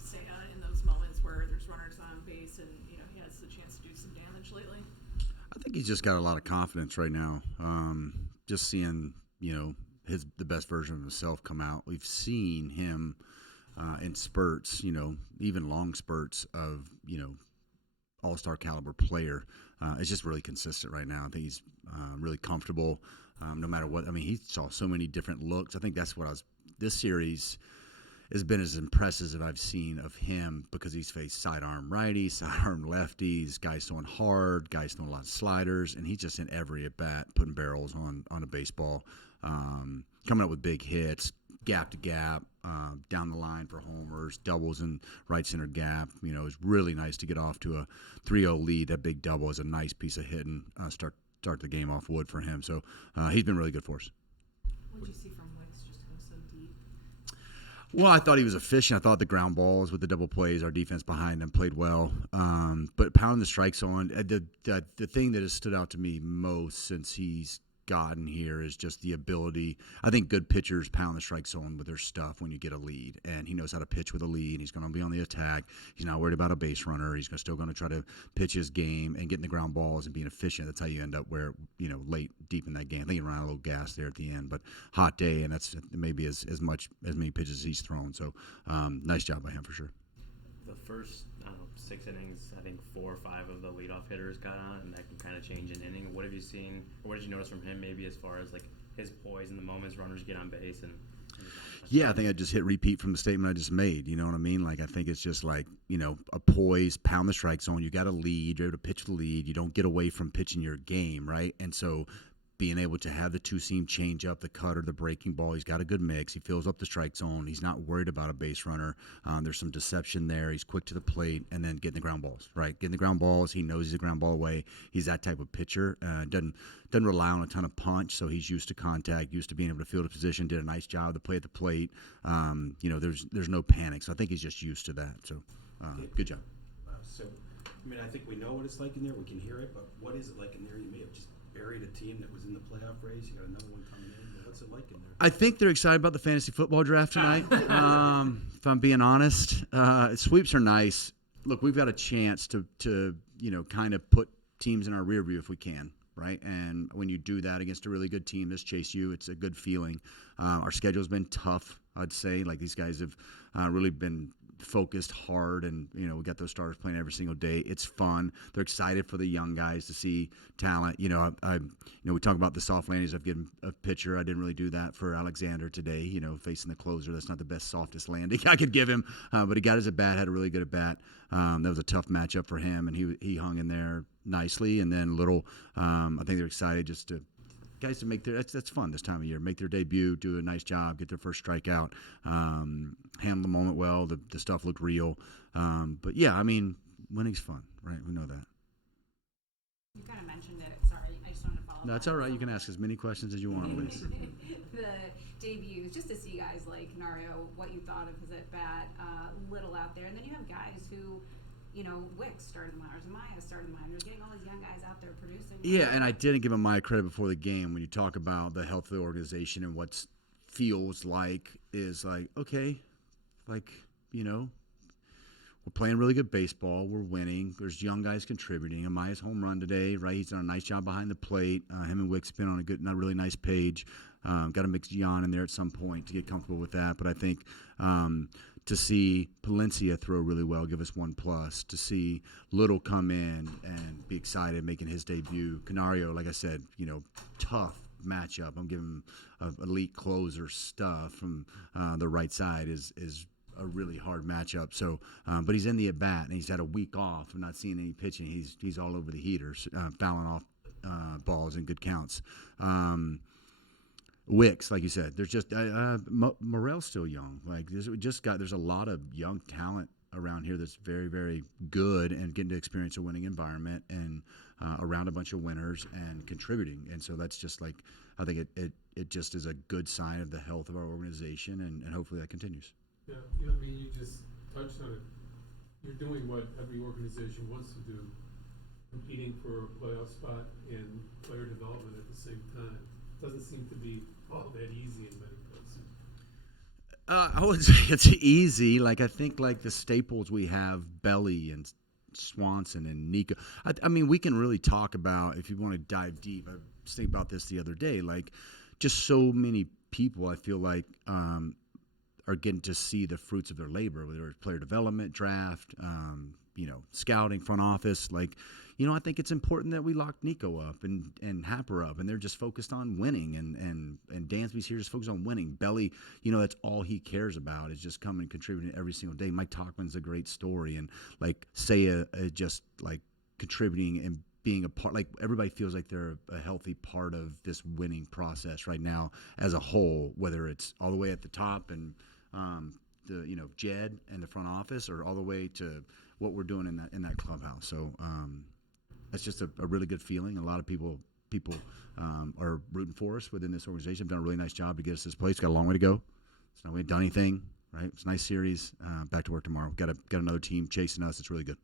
Seiya in those moments where there's runners on base and he has the chance to do some damage lately? I think he's just got a lot of confidence right now. Just seeing, the best version of himself come out. We've seen him in spurts, even long spurts of, all-star caliber player. It's just really consistent right now. I think he's really comfortable no matter what. I mean, he saw so many different looks. I think that's what this series has been as impressive as I've seen of him because he's faced sidearm righties, sidearm lefties, guys throwing hard, guys throwing a lot of sliders, and he's just in every at-bat putting barrels on a baseball, coming up with big hits, gap to gap, down the line for homers, doubles in right center gap. It's really nice to get off to a 3-0 lead. That big double is a nice piece of hitting, start the game off wood for him. So he's been really good for us. What did you see from Wicks just go so deep? Well, I thought he was efficient. I thought the ground balls with the double plays, our defense behind them played well. But pounding the strike zone, the thing that has stood out to me most since he's gotten here is just the ability. I think good pitchers pound the strike zone with their stuff when you get a lead, and he knows how to pitch with a lead. He's going to be on the attack. He's not worried about a base runner. He's still going to try to pitch his game and getting the ground balls and being efficient. That's how you end up late deep in that game. I think he ran a little gas there at the end, but hot day, and that's maybe as many pitches as he's thrown. So nice job by him for sure. The first 6 innings, I think 4 or 5 of the leadoff hitters got on, and that can kind of change an inning. What have you seen, or what did you notice from him maybe as far as like his poise in the moments runners get on base? Yeah, I think I just hit repeat from the statement I just made. You know what I mean? Like, I think it's just like, a poise, pound the strike zone. You got a lead. You're able to pitch the lead. You don't get away from pitching your game, right? And so being able to have the two-seam change up, the cutter, the breaking ball. He's got a good mix. He fills up the strike zone. He's not worried about a base runner. There's some deception there. He's quick to the plate and then getting the ground balls, right? Getting the ground balls. He knows he's a ground ball away. He's that type of pitcher. Doesn't rely on a ton of punch, so he's used to contact, used to being able to field a position, did a nice job to play at the plate. There's no panic. So I think he's just used to that. So good job. I think we know what it's like in there. We can hear it, but what is it like in there? You may have just buried a team that was in the playoff race. You got another one coming in. What's it like in there? I think they're excited about the fantasy football draft tonight. If I'm being honest, sweeps are nice. Look, we've got a chance to kind of put teams in our rear view if we can, right? And when you do that against a really good team that's chased you, it's a good feeling. Our schedule's been tough, I'd say. Like, these guys have really been focused hard, and we got those starters playing every single day. It's fun. They're excited for the young guys to see talent. We talk about the soft landings of getting a pitcher. I didn't really do that for Alexander today. Facing the closer, that's not the best softest landing I could give him. But he got his at bat, had a really good at bat. That was a tough matchup for him, and he hung in there nicely. And then I think they're excited just to. Guys to make that's fun this time of year. Make their debut, do a nice job, get their first strikeout, handle the moment well. The stuff looked real, but yeah, winning's fun, right? We know that. You kind of mentioned it. Sorry, I just wanted to follow up. No, it's all right. You can ask as many questions as you want, please. The debuts, just to see guys like Nario, what you thought of his at bat, little out there, and then you have guys who. Wicks started the minors, Amaya started the minors. You're getting all these young guys out there producing. Yeah, and I didn't give Amaya credit before the game. When you talk about the health of the organization and what feels like is like, okay, we're playing really good baseball. We're winning. There's young guys contributing. Amaya's home run today, right? He's done a nice job behind the plate. Him and Wicks have been on a really nice page. Got to mix Jan in there at some point to get comfortable with that. But I think to see Palencia throw really well, give us 1+. To see Little come in and be excited, making his debut. Canario, like I said, tough matchup. I'm giving him elite closer stuff from the right side is a really hard matchup. So, but he's in the at bat and he's had a week off. I'm not seeing any pitching. He's all over the heaters, fouling off balls in good counts. Wicks, like you said, there's just Morel's still young. Like there's a lot of young talent around here that's very, very good and getting to experience a winning environment and around a bunch of winners and contributing. And so that's just like, I think it just is a good sign of the health of our organization, and hopefully that continues. Yeah, you just touched on it. You're doing what every organization wants to do, competing for a playoff spot and player development at the same time. Doesn't seem to be all that easy in many places. I would say it's easy. Like I think like the staples we have, Belly and Swanson and Nico. I mean, we can really talk about if you want to dive deep. I was thinking about this the other day. Like, just so many people, I feel like, are getting to see the fruits of their labor, whether it's player development, draft, scouting, front office. Like, I think it's important that we lock Nico up and Happer up, and they're just focused on winning. And Dansby's here just focused on winning. Belly, that's all he cares about is just coming and contributing every single day. Mike Talkman's a great story, and like Saya just like contributing and being a part. Like everybody feels like they're a healthy part of this winning process right now as a whole, whether it's all the way at the top and Jed and the front office, or all the way to what we're doing in that clubhouse. So that's just a really good feeling. A lot of people are rooting for us within this organization. Done a really nice job to get us this place. Got a long way to go. So we haven't done anything, right? It's a nice series. Back to work tomorrow. Got another team chasing us. It's really good.